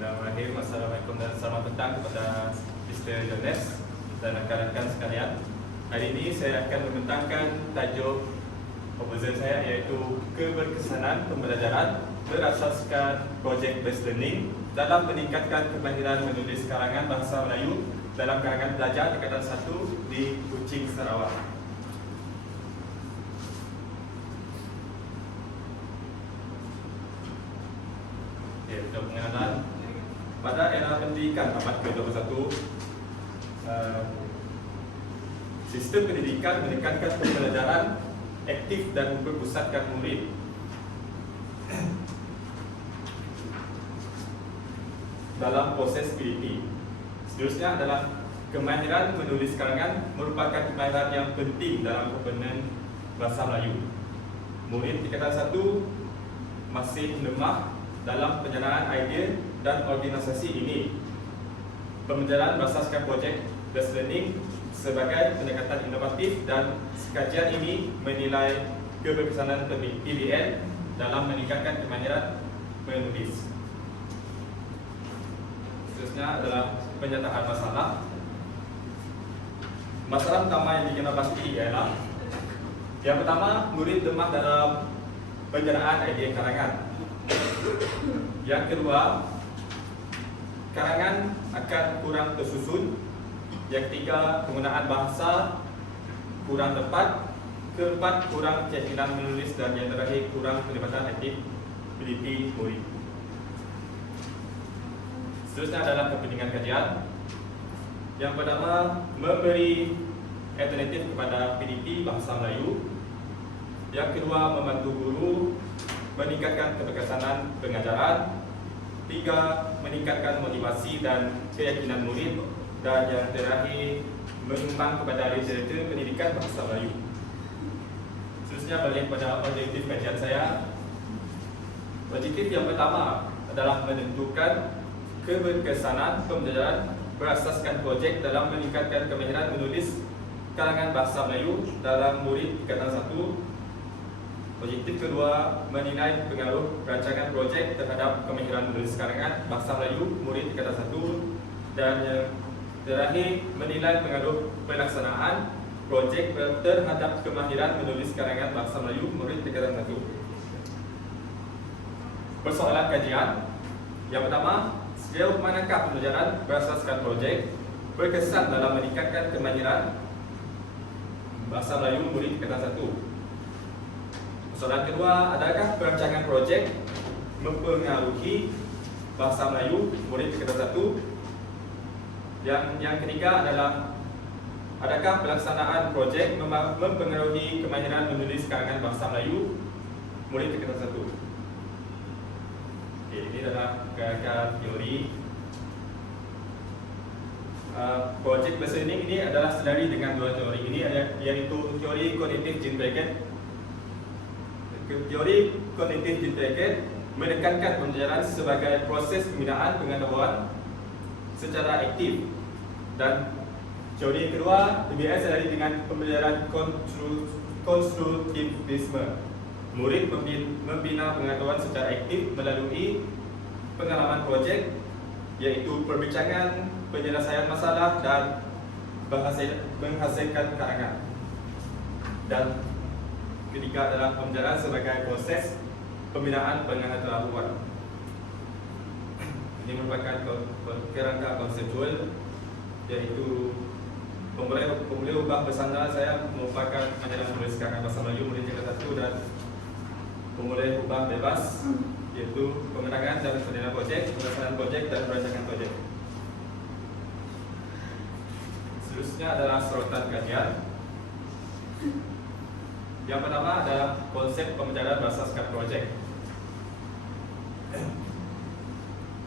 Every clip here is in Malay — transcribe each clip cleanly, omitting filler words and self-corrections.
Bismillahirrahmanirrahim. Assalamualaikum dan selamat datang kepada Mr. Jones dan rakan-rakan sekalian. Hari ini saya akan membentangkan tajuk proposal saya, iaitu keberkesanan pembelajaran berasaskan project based learning dalam meningkatkan kemahiran menulis karangan bahasa Melayu dalam karangan belajar tingkatan 1 di Kuching, Sarawak. Untuk pengenalan, pada era pendidikan abad ke-21, sistem pendidikan menekankan pembelajaran aktif dan berpusatkan murid. Dalam proses PDP, seterusnya adalah kemahiran menulis karangan merupakan kemahiran yang penting dalam komponen bahasa Melayu. Murid tingkatan 1 masih lemah dalam penyeraan idea dan organisasi ini. Pembelajaran berasaskan project based learning sebagai pendekatan inovatif dan kajian ini menilai keberkesanan PBL dalam meningkatkan kemahiran menulis. Seterusnya adalah penyataan masalah. Masalah utama yang dikenal pasti ialah yang pertama, murid lemah dalam penyeraan idea karangan. Yang kedua, karangan akan kurang tersusun. Yang ketiga, penggunaan bahasa kurang tepat. Keempat, kurang keyakinan menulis. Dan yang terakhir, kurang pelibatan aktif PDP murid. Seterusnya adalah kepentingan kajian. Yang pertama, memberi alternatif kepada PDP bahasa Melayu. Yang kedua, membantu guru meningkatkan keberkesanan pengajaran. 3. Meningkatkan motivasi dan keyakinan murid. Dan yang terakhir, mengembang kepada literatur pendidikan bahasa Melayu. Seterusnya balik pada objektif kajian saya. Objektif yang pertama adalah menentukan keberkesanan pembelajaran berasaskan projek dalam meningkatkan kemahiran menulis karangan bahasa Melayu dalam murid tingkatan 1. Objektif kedua, menilai pengaruh rancangan projek terhadap kemahiran menulis karangan bahasa Melayu murid tingkatan 1. Dan yang terakhir, menilai pengaruh pelaksanaan projek terhadap kemahiran menulis karangan bahasa Melayu murid tingkatan 1. Persoalan kajian. Yang pertama, sejauh manakah pembelajaran berasaskan projek berkesan dalam meningkatkan kemahiran bahasa Melayu murid tingkatan 1? Soalan kedua, adakah perancangan projek mempengaruhi bahasa Melayu murid tingkatan 1? Yang ketiga adalah, adakah pelaksanaan projek mempengaruhi kemahiran menulis karangan bahasa Melayu murid tingkatan 1? Ini adalah gagasan teori. Project based learning ini adalah sedari dengan dua teori ini, yaitu teori kognitif Jean Piaget. Teori kognitif Jean Piaget menekankan pembelajaran sebagai proses pembinaan pengetahuan secara aktif, dan teori kedua lebih sedari dengan pembelajaran konstruktivisme. Murid membina pengetahuan secara aktif melalui pengalaman projek, yaitu perbincangan, penyelesaian masalah, dan menghasilkan karangan. Dan ketiga adalah pembelajaran sebagai proses pembinaan pengetahuan. Ini merupakan kerangka konseptual, yaitu pemulai ubah bersama saya merupakan pengajaran menulis karangan bahasa Melayu murid tingkatan 1, dan pemulai ubah bebas, yaitu pemenangan dan penilaian projek, pelaksanaan projek, dan perancangan projek. Seterusnya adalah sorotan kajian. Yang pertama adalah konsep pembelajaran berasaskan projek.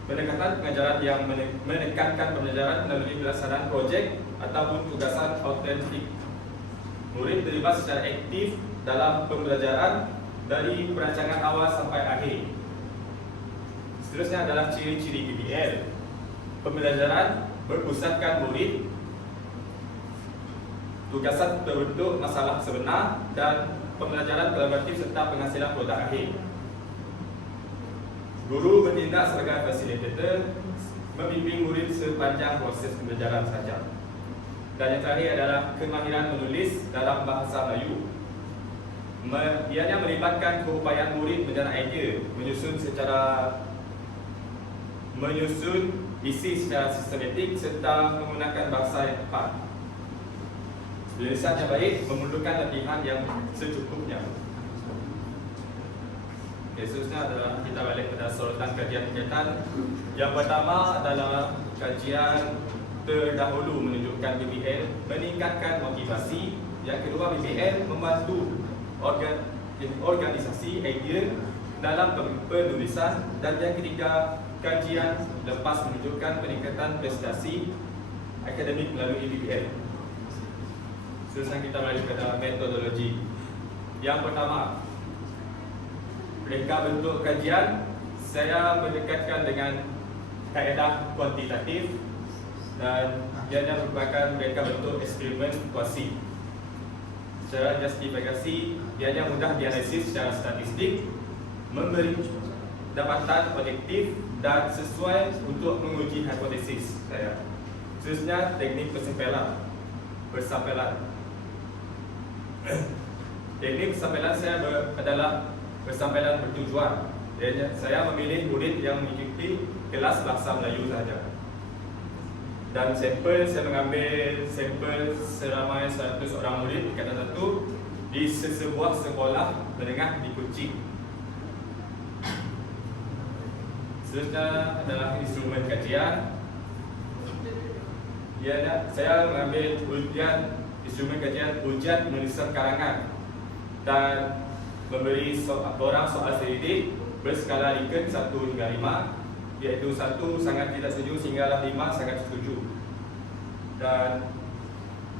Pendekatan pengajaran yang menekankan pembelajaran melalui pelaksanaan projek ataupun tugasan autentik. Murid terlibat secara aktif dalam pembelajaran dari perancangan awal sampai akhir. Seterusnya adalah ciri-ciri PBL. Pembelajaran berpusatkan murid, tugasan berbentuk masalah sebenar, dan pembelajaran kolaboratif serta penghasilan produk akhir. Guru bertindak sebagai fasilitator, membimbing murid sepanjang proses pembelajaran sahaja. Dan yang terakhir adalah kemahiran menulis dalam bahasa Melayu. Ianya melibatkan keupayaan murid menjana idea, menyusun isi secara sistematik serta menggunakan bahasa yang tepat. Penulisan yang baik memerlukan latihan yang secukupnya. Seterusnya adalah kita balik pada sorotan kajian kegiatan. Yang pertama adalah kajian terdahulu menunjukkan BBL meningkatkan motivasi. Yang kedua, BBL membantu organisasi idea dalam penulisan. Dan yang ketiga, kajian lepas menunjukkan peningkatan prestasi akademik melalui BBL. Seterusnya kita balik pada metodologi. Yang pertama, reka bentuk kajian, saya mendekatkan dengan kaedah kuantitatif dan ianya merupakan reka bentuk eksperimen kuasi. Secara justifikasi, ianya mudah dianalisis secara statistik, memberi dapatan objektif dan sesuai untuk menguji hipotesis saya. Seterusnya, teknik persampelan. Teknik persampelan saya adalah persampelan bertujuan. Saya memilih murid yang mengikuti kelas bahasa Melayu sahaja. Dan sampel, saya mengambil sampel seramai 100 orang murid tingkatan 1 di sebuah sekolah menengah di Kuching. Seterusnya adalah instrumen kajian. Saya mengambil instrumen kajian ujian penulisan karangan dan memberi orang soal selidik berskala Likert 1 hingga 5, iaitu 1 sangat tidak setuju sehinggalah 5 sangat setuju. Dan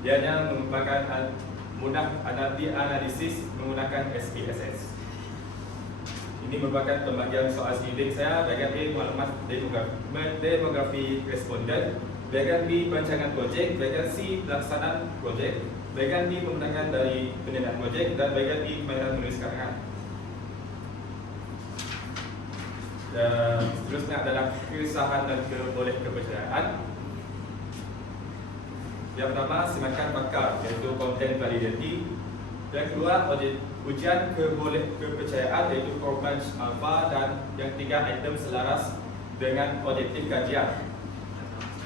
ianya merupakan mudah analisis menggunakan SPSS. Ini merupakan pembagian soal selidik saya. Bahagian A, maklumat demografi responden. Bahagian B, perancangan projek. Bahagian C, pelaksanaan projek. Bahagian D, pemenangan dari penilaian projek. Dan bahagian E, kemahiran menulis karangan. Dan seterusnya adalah kesahan dan kepercayaan. Yang pertama, semakan pakar, iaitu content validity. Yang kedua, ujian kepercayaan, iaitu performance alpha. Dan yang ketiga, item selaras dengan objektif kajian.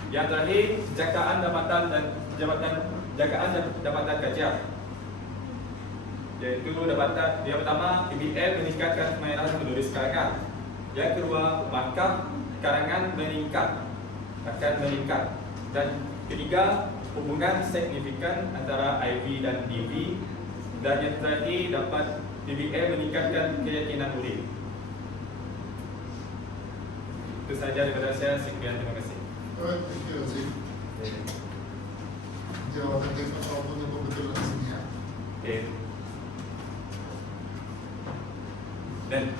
Yang terakhir, jagaan dapatan kajian, iaitu yang pertama, PBL meningkatkan kemahiran menulis karangan. Yang kedua, markah karangan akan meningkat. Dan ketiga, hubungan signifikan antara IV dan DV. Dan yang terakhir, dapat PBL meningkatkan keyakinan murid. Itu sahaja daripada saya. Sekian, terima kasih. Alright, thank you, Aziz. Jawaban tema maupun kebetulan hasilnya. Okay. Dan,